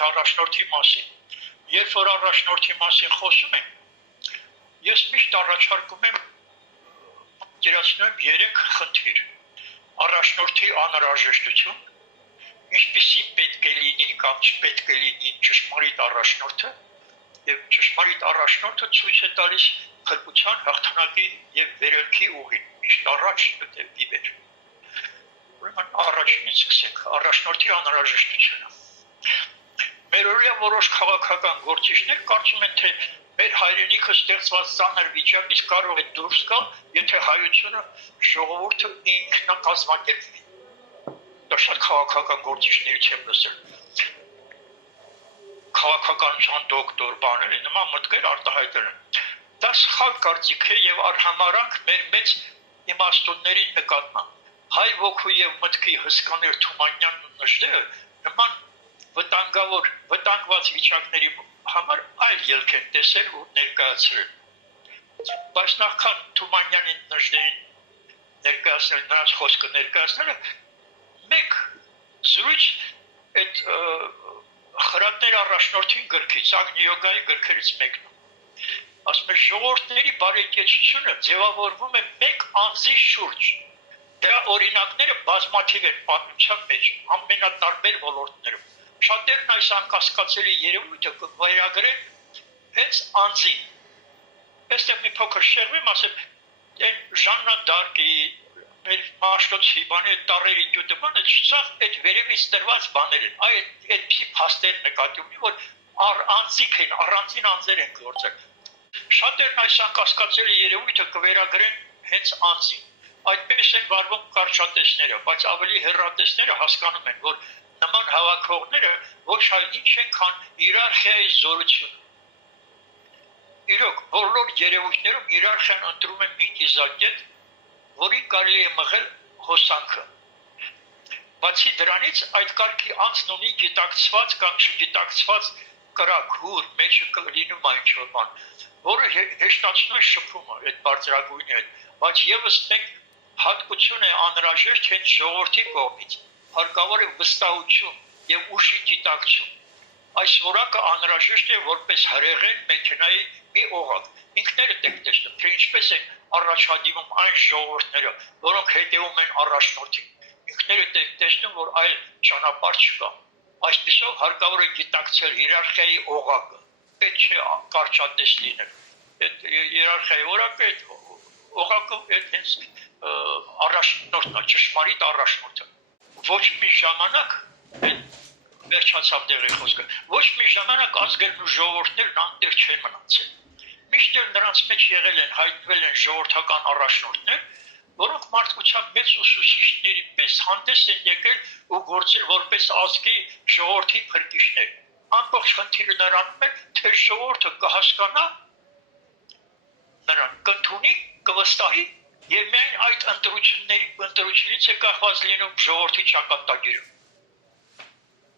խոսենք առաջնորդի մասին։ Երբ որ առաջնորդի մասին խոսում ենք, ես միշտ առաջարկում եմ պատկերացնում 3 խնդիր։ Առաջնորդի անհրաժեշտություն, ինչպիսին պետք է լինի կամ չպետք է լինի ճշմարիտ առաջնորդը, եւ ճշմարիտ առաջնորդը ցույց է տալիս փրկության հաղթանակի եւ վերելքի ուղին, միշտ առաջ դեպի վեր։ Ուրեմն առաջինից սկսենք, առաջնորդի անհրաժեշտությունը։ Մեր օրյա որոշ քաղաքական գործիչներ կարծում են, թե մեր հայրենիքը ստեղծված ծանր վիճակից կարող է դուրս գալ, եթե հայությունը ժողովուրդը ինքնակազմակերպվի։ Դա շատ քաղաքական գործիչներից եմ լսել։ Քաղաքականության դոկտոր բաներ նման մտքեր արտահայտել են։ Դա սխալ կարծիք է եւ արհամարանք մեր մեծ իմաստունների նկատմամբ։ Հայ ոգու եւ մտքի հսկաներ Թումանյանն ու Նժդեհը նման վտանգված վիճակների համար այլ ելք են տեսել ու ներկայացրել։ Բայց նախքան Թումանյանին Նժդեհին ներկայացնել, նրանց խոսքը ներկայացնելը, մեկ զրույց այդ խրատներ առաջնորդին գրքից, Ագնիոգայի գրքերից մեկն է։ Ասում է ժողովուրդների բարեկեցությունը ձևավորվում է մեկ անձի շուրջ։ Դրա օրինակները բազմաթիվ են պատմության մեջ, ամենատարբեր ոլորտներում։ Շատերն այս անկասկածելի երևույթը կվերագրեն հենց անձին։ Այստեղ մի փոքր շեղվեմ, ասեմ, այն Ժաննա Դարկի, մեր Մաշտոցի բանի տարերի դյուտը չծաղ այդ վերևից տրված բաներ են, այդպիսի փաստեր նկատի ունի, որ անձիկ են, առանձին անձեր են գործել։ Շատերն այս անկասկածելի երևույթը կվերագրեն հենց անձին։ Այդպես են վարվում կարճատեսները, բայց ավելի հեռատեսները հասկանում են, որ նման հավաքողները ոչ այլ ինչ են, քան հիերարխիայի զորություն։ Իրոք, բոլոր երևույթներում հիերարխիան ընտրում է մի կիզակետ, որին կարելի է մղել հոսանքը։ Բացի դրանից, այդ կարգի անձն ունի գիտակցված կամ չգիտակցված կրակ, հուր, մեջը կլինում այն ինչ-որ բան, որը հեշտացնում է շփումը այդ բարձրագույնի հետ, բայց եւս մեկ հատկություն է անհրաժեշտ հենց ժողովրդի կողմից, հարկավոր է վստահություն եւ ուժի գիտակցում։ Այս որակը անհրաժեշտ է որպես հրեղեն մեքենայի մի օղակ։ Ինքներդ եք տեսնում, թե ինչպես են առաջադիմում այն ժողովուրդները, որոնք հետևում են առաջնորդին։ Ինքներդ եք տեսնում, որ այլ ճանապարհ չկա։ Այսպիսով հարկավոր է գիտակցել հիերարխիայի օղակը։ Պետք չէ կարճատես լինել։ Այդ հիերարխիայի օղակը հենց առաջնորդն է, ճշմարիտ առաջնորդը։ Ոչ մի ժամանակ վերջացավ դեղի խոսքը, ոչ մի ժամանակ ազգերն ու ժողովուրդներն անտեր չեն մնացել։ Միշտ նրանց մեջ եղել են, հայտնվել են ժողովրդական առաջնորդներ, որոնք մարդկության մեծ ուսուցիչների պես հանդես են եկել ու գործել որպես ազգի ժողովրդի փրկիչներ։ Ամբողջ խնդիրը նրանում է, թե ժողովուրդը կհասկանա նրան, կընդունի, կվստահի եւ միայն այդ ընտրությունից է կախված լինում ժողովրդի ճակատագիրը։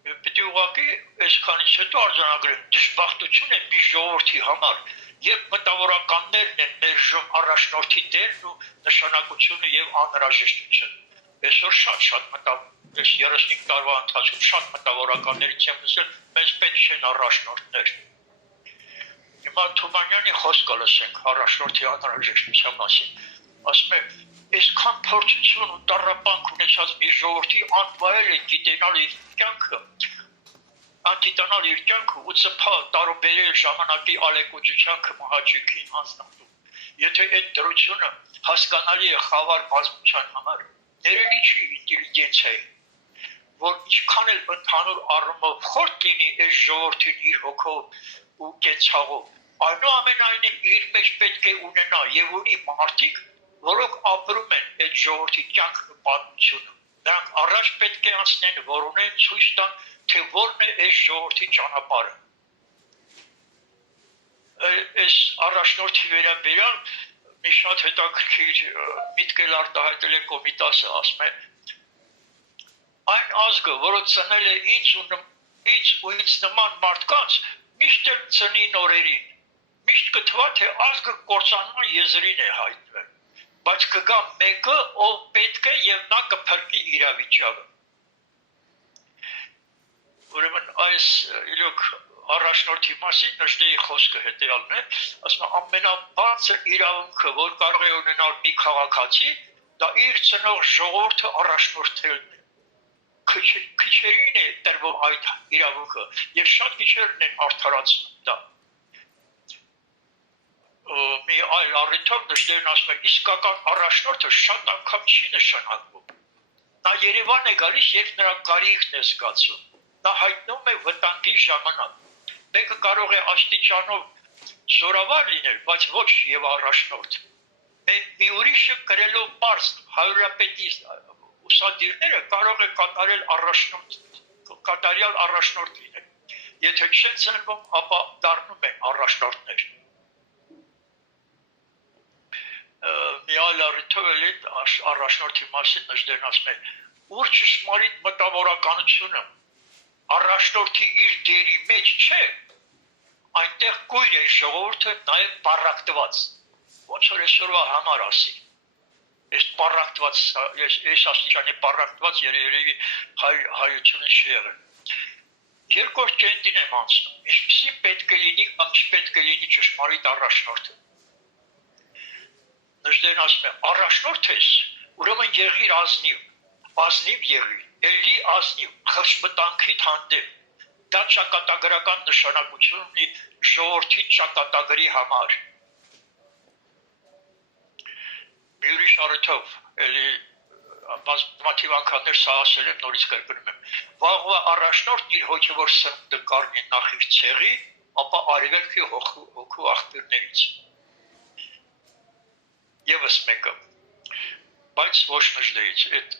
Պետք է ուղղակի այսքանից հետո արձանագրել դժբախտություն է մի ժողովրդի համար, երբ մտավորականներն են մերժում առաջնորդի դերն ու նշանակությունը եւ անհրաժեշտությունը։ Այսօր շատ այս 35 տարվա ընթացքում շատ մտավորականներից եմ լսել, մեզ պետք չեն առաջնորդներ։ Հիմա Թումանյանի խոսքը լսենք առաջնորդի անհրաժեշտության մասին։ Ասում է, այսքան փորձություն ու տառապանք ունեցած մի ժողովրդի անվայել է գիտենալ իր կյանքը ու ծփալ տարուբերել ժամանակի ալեկոծության կմահաճույքին հանձնատու։ Եթե այդ դրությունը հասկանալի է խավար բազմության համար, ներելի չի ինտելիգենցիայի, որ ինչքան էլ ընդհանուր առումով խորտ լինի այս ժողովրդին իր հոգով ու կենցաղով, այնուամենայնիվ իր մեջ պետք է ունենա եւ ունի մարդիկ, որոնք ապրում են այդ ժողովրդի կյանքն ու պատմությունը։ Նրանք առաջ պետք է անցնեն, որ ունեն ցույց տան, թե որն է այս ժողովրդի ճանապարհը։ Այս առաջնորդի վերաբերյալ մի շատ հետաքրքիր միտք էլ արտահայտել է Կոմիտասը, ասում է, այն ազգը, որը ծնել է ինձ ու ինձ նման մարդկանց, միշտ էլ ծնի նորերին։ Միշտ կթվա, թե ազգը կործանման եզրին է հայտնվել, բայց կգա մեկը, ով պետք է եւ նա կփրկի իրավիճակը։ ուրեմն այս իրոք առաջնորդի մասին նշտեի խոսքը հետևյալն է, ասում ամենաբարձր իրավունքը, որ կարող է ունենալ մի քաղաքացի, դա իր ծնող ժողովուրդը առաջնորդելն է։ Քիչերին է տրվում այդ իրավունքը, եւ շատ քիչերն են արդարացնում դա։ Մի այլ առիթով նշտերն ասում է, իսկական առաջնորդը շատ անգամ չի նշանակվում։ Նա Երևան է գալիս, երբ նրա կարիքն է զգացում։ Նա հայտնում է վտանգի ժամանակ։ Մեկը կարող է աստիճանով զորավար լինել, բայց ոչ եւ առաջնորդ։ Մի ուրիշը կրելով պարզ հարյուրապետի ուսադիրները կարող է կատարյալ առաջնորդ լինել։ Եթե չեն ծնվում, ապա դառնում են առաջնորդներ։ Մի այլ առիթով էլի առաջնորդի մասին նշտերն ասում է, ուր ճշմարիտ մտավորականությունը առաջնորդի իր դերի մեջ չէ, այնտեղ կույր է ժողովուրդը նաև պառակտված, ոնց որ այսօրվա համար ասի, այս պառակտված, այս աստիճանի պառակտված երևի հայությունը չի եղել։ Երկրորդ կետին եմ անցնում, ինչպիսին պետք է լինի կամ չպետք է լինի ճշմարիտ առաջնորդը։ Նշտերն ասում է, առաջնորդ ես, ուրեմն եղիր ազնիվ եղիր, էլի ազնիվ, խղճմտանքիդ հանդեպ, դա ճակատագրական նշանակություն ունի ժողովրդի ճակատագրի համար։ Մի ուրիշ առիթով, էլի բազմաթիվ անգամներ սա ասել եմ, նորից կրկնում եմ, վաղվա առաջնորդն իր հոգևոր սնունդը կառնի նախ իր ցեղի, ապա արևելքի հոգու աղբյուրներից։ Եվս մեկը, բայց ոչ նժդեից, այդ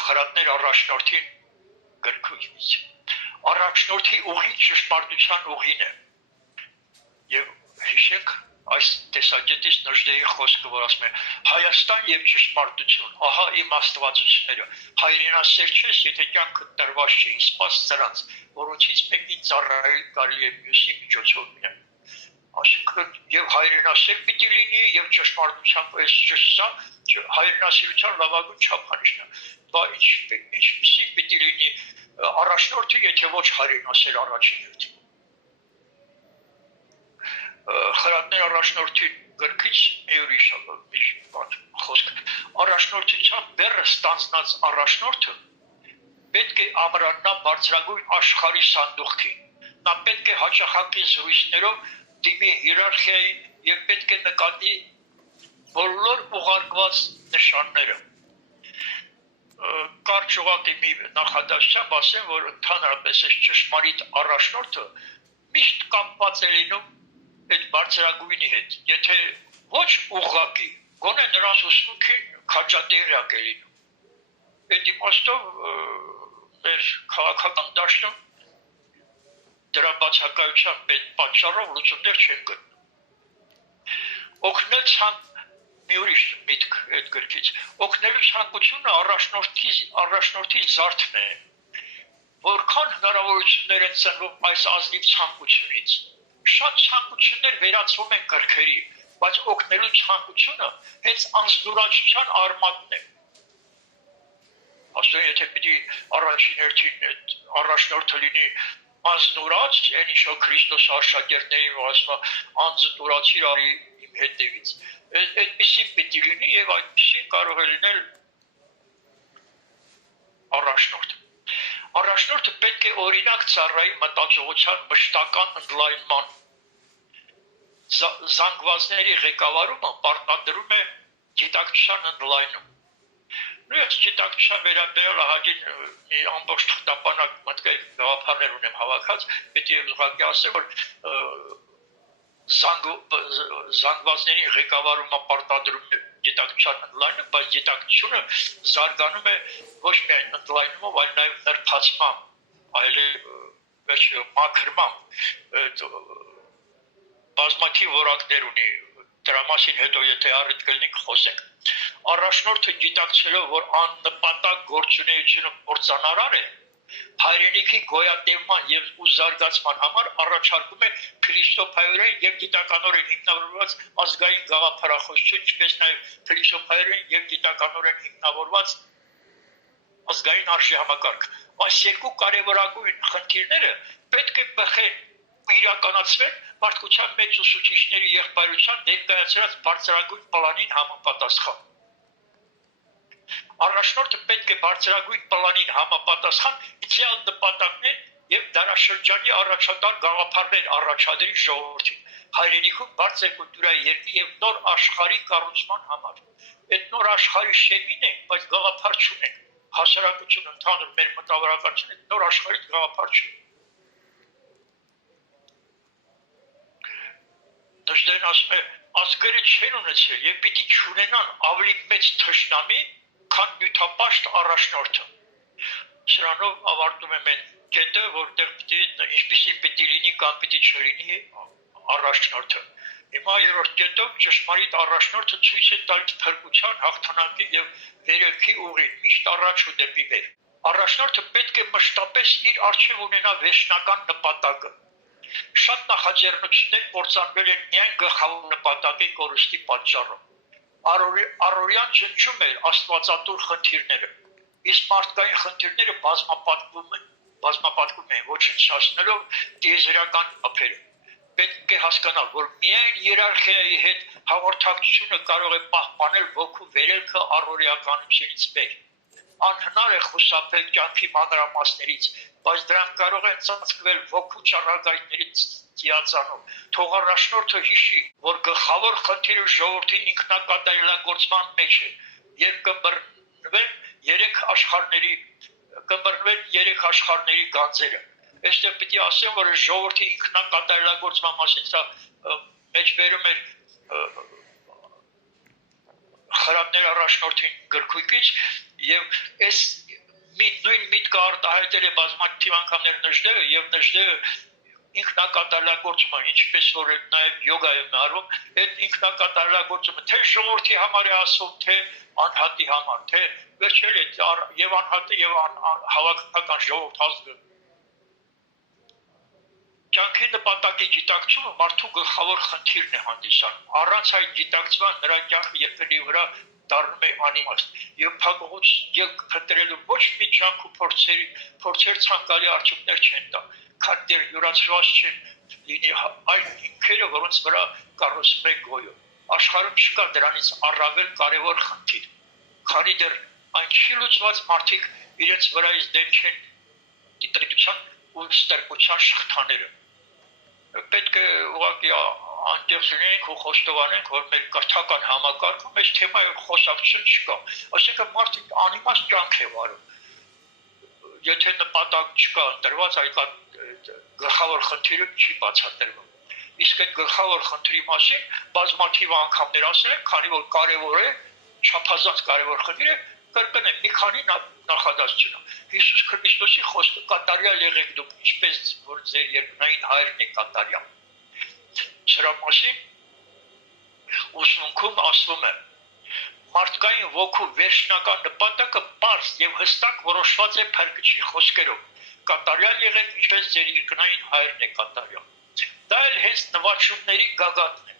խրատներ առաջնորդին գրքույց։ Առաջնորդի ուղին ճշմարտության ուղին է։ Եվ հիշենք այս տեսակետից նժդեի խոսքը, որ ասում է, Հայաստան եւ ճշմարտություն, ահա իմ աստվածությունները, հայրենասեր չես, եթե կյանքը տրված չի, սպաս սրանց, որոնցից մեկին ծառայել կարելի է մյուսի միջոցով մինը։ Այսինքն եւ հայրենասեր պիտի լինի եւ ճշմարտությամբ այս ճշտը հայրենասիրության լավագույն չափանիշն է։ Դա ինչպիսի պիտի լինի առաջնորդը, եթե ոչ հայրենասեր առաջին հերթին։ Խրատներ առաջնորդի գրքից մի ուրիշ խոսք։ Առաջնորդության բեռը ստանձնած առաջնորդը պետք է ամրանա բարձրագույն աշխարհի սանդուղքին։ Նա պետք է հաճախակի զրույցներով դիմի հիերարխիայի եւ պետք է նկատի բոլոր ուղարկված նշանները։ Կարճ ուղղակի մի նախադասությամբ ասեմ, որ ընդհանրապես այս ճշմարիտ առաջնորդը միշտ կապված է լինում այդ բարձրագույնի հետ։ Եթե ոչ ուղղակի, գոնե նրանց ուսմունքին քաջատեղյակ է լինում։ Այդ իմաստով մեր քաղաքական դաշտում դրա բացակայության պատճառով լուծումներ չեն գտնում։ Օգնել մի ուրիշ միտք այդ գրքից։ Օգնելու ցանկությունը առաջնորդի զարդն է։ Որքան հնարավորություններ են ծնվում այս ազնիվ ցանկությունից։ Շատ ցանկություններ վերածվում են գրքերի, բայց օգնելու ցանկությունը հենց անձնուրացության արմատն է։ Ասում եթե պիտի առաջին հերթին առաջնորդը լինի անձնուրաց, այն ինչը Քրիստոս աշակերտներին ասում անձնուրացիր արի իմ հետևից։ Այդպիսին պիտի լինի եւ այդպիսին կարող է լինել առաջնորդ։ Առաջնորդը պետք է օրինակ ծառայի մտածողության մշտական ընդլայնման։ Զանգվածների ղեկավարումը պարտադրում է գիտակցության ընդլայնում։ Նույնիսկ գիտակցության վերաբերյալ ահագին մի ամբողջ թղթապանակ մտքեր գաղափարներ ունեմ հավաքած, պետք է ուղղակի ասեմ, որ զանգվածների ղեկավարումը պարտադրում է գիտակցության ընդլայնում, բայց գիտակցությունը զարգանում է ոչ միայն ընդլայնումով, այլ նաև նրբացմամբ, այլ մաքրմամբ, բազմաթիվ որակներ ունի, դրա մասին հետո եթե առիթ կլինի կխոսենք։ Առաջնորդը գիտակցելով, որ աննպատակ գործունեությունը կործանարար է, հայրենիքի գոյատևման եւ զարգացման համար առաջարկում է փիլիսոփայորեն եւ գիտականորեն հիմնավորված ազգային գաղափարախոսություն, ինչպես նաեւ փիլիսոփայորեն եւ գիտականորեն հիմնավորված ազգային արժի համակարգ։ Այս երկու կարևորագույն խնդիրները պետք է բխեն իրականացվեն մարդկության մեծ ուսուցիչների եղբայրության ներկայացրած բարձրագույն պլանին համապատասխան։ Առաջնորդը պետք է բարձրագույն պլանին համապատասխան իդեալ նպատակներ եւ դարաշրջանի առաջատար գաղափարներ առաջադրի ժողովրդին հայրենիքում բարձր կուլտուրայի երկրի եւ նոր աշխարհի կառուցման համար։ Այդ նոր աշխարհի շենին է, բայց գաղափար չունենք։ Հասարակությունը ընդհանուր մեր մտավորականությունը նոր աշխարհի գաղափար չունի։ Դժդեն ասում է, ազգերը չեն ունեցել եւ պիտի չունենան ավելի մեծ թշնամի, քան նյութապաշտ առաջնորդը։ Սրանով ավարտում եմ այն կետը, որտեղ ինչպեսի պիտի լինի կամ պիտի չլինի առաջնորդը։ Հիմա երրորդ կետով ճշմարիտ առաջնորդը ցույց է տալիս փրկության, հաղթանակի եւ վերելքի ուղին, միշտ առաջ ու դեպի վեր։ Առաջնորդը պետք է մշտապես իր առջև ունենա վերջնական նպատակը։ Շատ նախաձեռնություններ կործանվել են միայն գլխավոր նպատակի կորուստի պատճառով։ Առօրյան ջնջում էր աստվածատուր խնդիրները, իսկ մարդկային խնդիրները բազմապատկվում են ոչնչացնելով տիեզերական ափերը։ Պետք է հասկանալ, որ միայն հիերարխիայի հետ հաղորդակցությունը կարող է պահպանել ոգու վերելքը առօրեականությունից վեր։ Անհնար է խուսափել կյանքի մանրամասներից, բայց դրանք կարող են ծածկվել ոգու ճառագայթներից ծիածանով։ Թող առաջնորդը հիշի, որ գլխավոր խնդիրը ժողովրդի ինքնակատարելագործման մեջ է եւ կմբռնվեն երեք աշխարհների գանձերը։ Այստեղ պիտի ասեմ, որ ժողովրդի ինքնակատարելագործման մասին սա մեջբերում էր խրատներ առաջնորդին գրքույկից եւ այս նույն միտքը արտահայտել է բազմաթիվ անգամներ Նժդեհը եւ Նժդեհը ինքնակատարելագործումը, ինչպես որ նաեւ յոգայում է արվում, այդ ինքնակատարելագործումը թե ժողովրդի համար է ասում, թե անհատի համար, թե վերջել է եւ անհատը եւ հավաքական ժողովուրդ ազգը Կյանքի նպատակի գիտակցումը մարդու գլխավոր խնդիրն է հանդիսանում։ Առանց այդ գիտակցման նրա կյանքը երբևէ վրա դառնում է անիմաստ։ Եվ փակողոց ելք փնտրելու ոչ մի ջանք ու փորձեր ցանկալի արդյունքներ չեն տա, քան դեռ յուրացված չեն լինի այն հիմքերը, որոնց վրա կառուցվում է գոյը։ Աշխարհում չկա դրանից առավել կարևոր խնդիր, քանի դեռ այն չի լուծված, մարդիկ իրենց վրայից դեմ չեն դիտարկության ու ստրկության շղթաները։ Պետք է ուղղակի անտեղ լինենք ու խոստովանենք, որ մեր կրթական համակարգում այս թեմայով խոսակցություն չկա։ Այսինքն մարդիկ անիմաստ կյանք է վարում։ Եթե նպատակ չկա ընտրված, այդ գլխավոր խնդիրը չի բացատրվում։ Իսկ այդ գլխավոր խնդրի մասին բազմաթիվ անգամներ ասել են, քանի որ կարևոր է, չափազանց կարևոր խնդիր է, կրկնեմ, մի քանի նախադասություն։ Հիսուս Քրիստոսի խոսքը կատարյալ եղեք դուք, ինչպես որ ձեր երկնային հայրն է կատարյալ։ Սրա մասին ուսմունքում ասվում է. մարդկային ոգու վերջնական նպատակը պարզ եւ հստակ որոշված է Փրկչի խոսքերով։ Կատարյալ եղեք, ինչպես ձեր երկնային հայրն է կատարյալ։ Դա էլ հենց նվաճումների գագաթն է։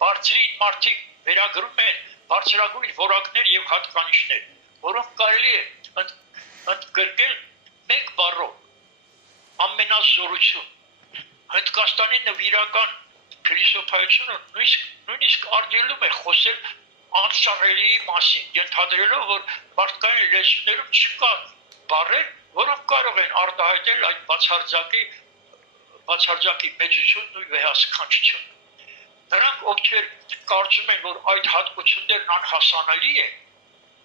Բարձրին մարդիկ վերագրում են բարձրագույն որակներ եւ հատկանիշներ, որոնք կարելի է ընդգրկել մեկ բառով ամենազորություն։ Հնդկաստանի նվիրական փիլիսոփայությունը նույնիսկ արգելում է խոսել անշարելիի մասին, ենթադրելով, որ մարդկային լեզուներում չկա բառեր, որոնք կարող են արտահայտել այդ բացարձակի մեծությունն ու վեհասքանչությունը։ Նրանք, ովքեր կարծում են, որ այդ հատկություններն անհասանալի են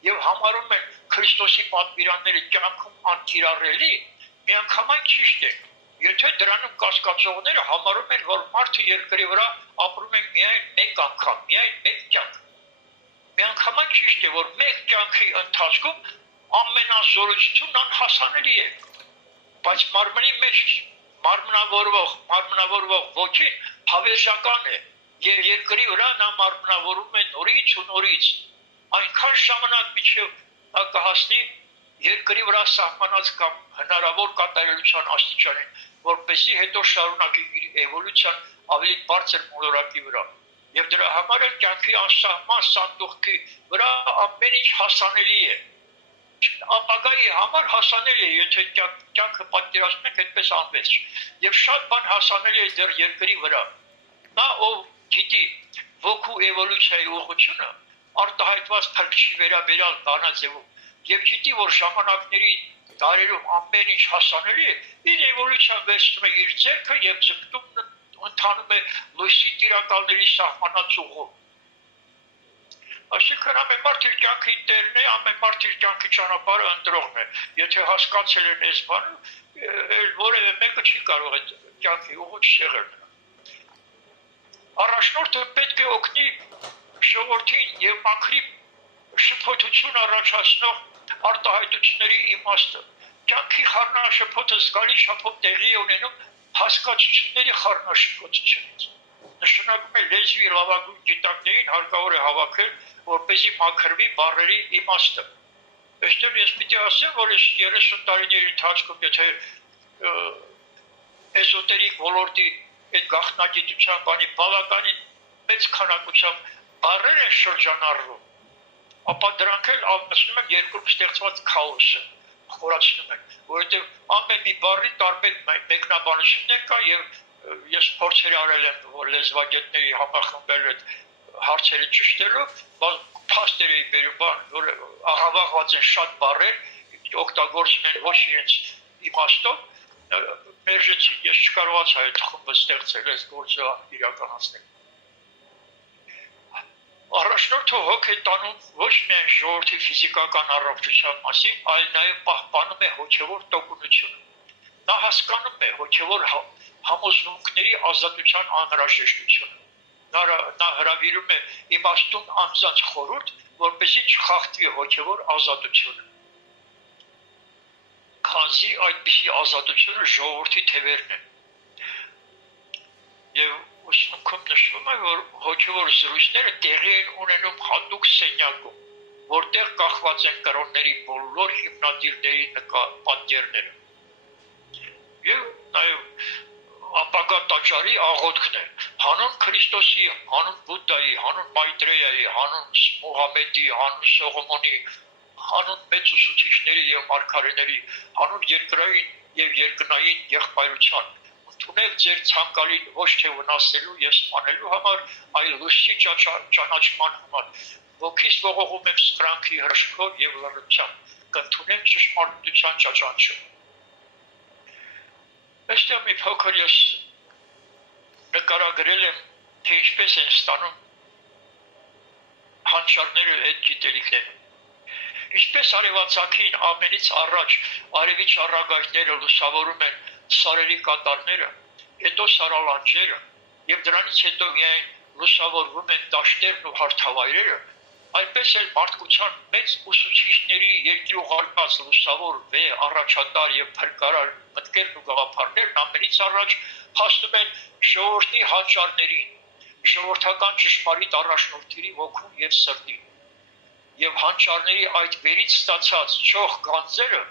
եւ համարում են Քրիստոսի պատվիրանները կյանքում անկիրառելի, միանգամայն ճիշտ է։ Եթե դրանում կասկածողները համարում են, որ մարդը երկրի վրա ապրում է միայն մեկ անգամ, միայն մեկ կյանք։ Միանգամայն ճիշտ է, որ մեկ կյանքի ընթացքում ամենազորությունն անհասանելի է, բայց մարմնի մեջ մարմնավորվող ոգին հավերժական է եւ երկրի վրա նա մարմնավորում է նորից ու նորից, այնքան ժամանակ մինչեւ նա կհասնի երկրի վրա սահմանած կամ հնարավոր կատարելության աստիճանին, որպեսզի հետո շարունակի իր էվոլյուցիան ավելի բարձր մոլորակի վրա։ Եվ դրա համար էլ կյանքի անսահման սանդուղքի վրա ամեն ինչ հասանելի է։ ապագայի համար հասանելի է, եթե կյանքը պատկերացնում ենք այդպես անվերջ։ Եվ շատ բան հասանելի է դեռ երկրի վրա։ Նա ով գիտի ոգու էվոլյուցիայի ուղղությունը, արտահայտված փրկչի վերաբերյալ բանաձևում, եւ գիտի, որ ժամանակների դարերում ամեն ինչ հասանելի է, իր էվոլյուցիան վերցնում է իր ձեռքը եւ ձգտում ընթանում է լույսի տիրակալների սահմանած ուղով։ Այսինքն ամեն մարդ իր կյանքի տերն է, ամեն մարդ իր կյանքի ճանապարհը ընտրողն է։ Եթե հասկացել են այս բանը, որևէ մեկը չի կարող այդ կյանքի ուղղը չեղել նրան։ Առաջնորդը պետք է օգնի ժողովրդին եւ մաքրի շփոթություն առաջացնող արտահայտությունների իմաստը։ Կյանքի խառնաշփոթը զգալի չափով տեղի է ունենում հասկացությունների խառնաշփոթությունից։ Նշանակում է լեզվի լավագույն գիտակներին հարկավոր է հավաքել, որպեսզի մաքրվի բառերի իմաստը։ Այստեղ ես պիտի ասեմ, որ այս 30 տարիների ընթացքում, եթե էզոտերիկ ոլորտի այդ գաղտնագիտության բանի բավականին մեծ քանակությամբ բառեր են շրջանառվում, ապա դրանք էլ ավելացնում են երկրում ստեղծված քաոսը, խորացնում են, որովհետև ամեն մի բառի տարբեր մեկնաբանություններ կա եւ ես փորձեր արել եմ, որ լեզվագետների համախմբել այդ հարցերը ճշտելու, փաստեր էի բերում, որ աղավաղված են շատ բառեր, օգտագործում են ոչ իրենց իմաստով, մերժեցի, ես չկարողացա այդ խումբը ստեղծել, այս գործը իրականացնել։ Առաջնորդը հոգ է տանում ոչ միայն ժողովրդի ֆիզիկական առողջության մասին, այլ նաև պահպանում է հոգևոր տոկունությունը։ Նա հասկանում է հոգևոր համոզմունքների ազատության անհրաժեշտությունը։ Նա հրավիրում է իմաստուն անձանց խորհուրդ, որպեսզի չխախտվի հոգևոր ազատությունը։ Քանզի այդպիսի ազատությունը ժողովրդի թևերն է։ Եվ ուսմունքում նշվում է, որ հոգևոր զրույցները տեղի են ունենում հատուկ սենյակում, որտեղ կախված են կրոնների բոլոր հիմնադիրների պատկերները։ Եվ նաև ապագա տաճարի աղոթքն է, հանուն Քրիստոսի, հանուն Բուդդայի, հանուն Մայտրեյայի, հանուն Մուհամեդի, հանուն Սողոմոնի, հանուն մեծ ուսուցիչների եւ մարգարեների, հանուն երկրային եւ երկնային եղբայրության, ընդունել ձեր ցանկալին ոչ թե վնասելու եւ սպանելու համար, այլ լույսի ճանաչման համար։ Ոգիս ողողում եմ սխրանքի հրաշքով եւ լռությամբ, կընդունեմ ճշմարտության ճաճանչը։ Այստեղ մի փոքր ես նկարագրել եմ, թե ինչպես են ստանում հանճարները այդ գիտելիքները։ Ինչպես արևածագին ամենից առաջ արևի ճառագայթները լուսավորում են սարերի կատարները, հետո սարալանջերը, եւ դրանից հետո միայն լուսավորվում են դաշտերն ու հարթավայրերը, այնպես էլ մարդկության մեծ ուսուցիչների երկրի ուղարկած լուսավոր վե առաջատար եւ փրկարար մտքերն ու գաղափարներն ամենից առաջ հասնում են ժողովրդի հանճարներին, ժողովրդական ճշմարիտ առաջնորդների ոգուն եւ սրտին։ Եվ հանճարների այդ վերից ստացած չող գանձերը,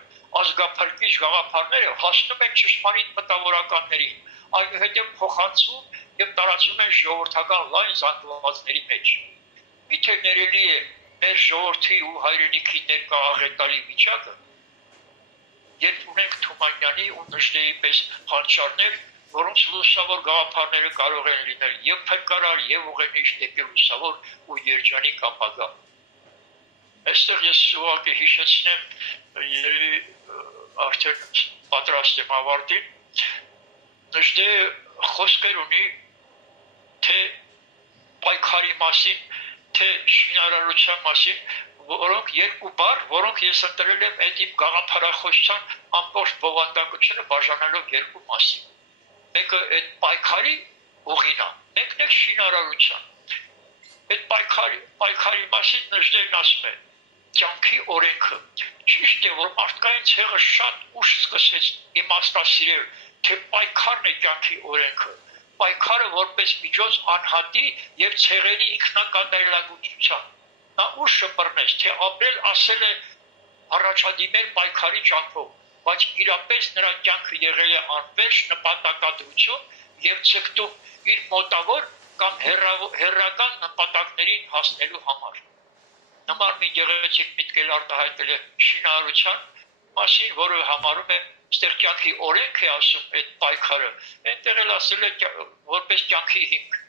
ազգափրկիչ գաղափարները հասնում են ճշմարիտ մտավորականներին, այնուհետև փոխանցում եւ տարածում են ժողովրդական լայն զանգվածների մեջ։ Միթե ներելի է մեր ժողովրդի ու հայրենիքի ներկա աղետալի վիճակը, երբ ունենք Թումանյանի ու Նժդեի պես հանճարներ, որոնց լուսավոր գաղափարները կարող են լինել եւ փրկարար եւ ուղենիշ դեպի լուսավոր ու երջանիկ ապագա։ Այստեղ ես ուղղակի հիշեցնեմ, երևի արդեն պատրաստ եմ ավարտին, Նժդեը խոսքեր ունի թե պայքարի մասին, թե շինարարության մասին, որոնք երկու բառ, որոնք ես ընտրել եմ այդ իմ գաղափարախոսության ամբողջ բովանդակությունը բաժանելով երկու մասի։ Մեկը այդ պայքարի ուղին է, մեկն է շինարարության։ Այդ պայքարի մասին Նժդեն ասում է կյանքի օրենքը։ Ճիշտ է, որ մարդկային ցեղը շատ ուշ սկսեց իմաստասիրել, թե պայքարն է կյանքի օրենքը։ Պայքարը որպես միջոց անհատի եւ ցեղերի ինքնակատարելագործության։ Նա ուշ շփռնեց, թե ապրել ասել է առաջադիմել պայքարի ճամփով, բայց իրապես նրա կյանքը եղել է անվերջ նպատակադրություն եւ ցկտում իր մոտավոր կամ հերրական նպատակներին հասնելու համար։ նման մի գեղեցիկ միտքեր արտահայտել է շինարարության մասին, որը համարում է ստեղ կյանքի օրենք է ասում այդ պայքարը, այնտեղ էլ ասել է որպես կյանքի հիմք։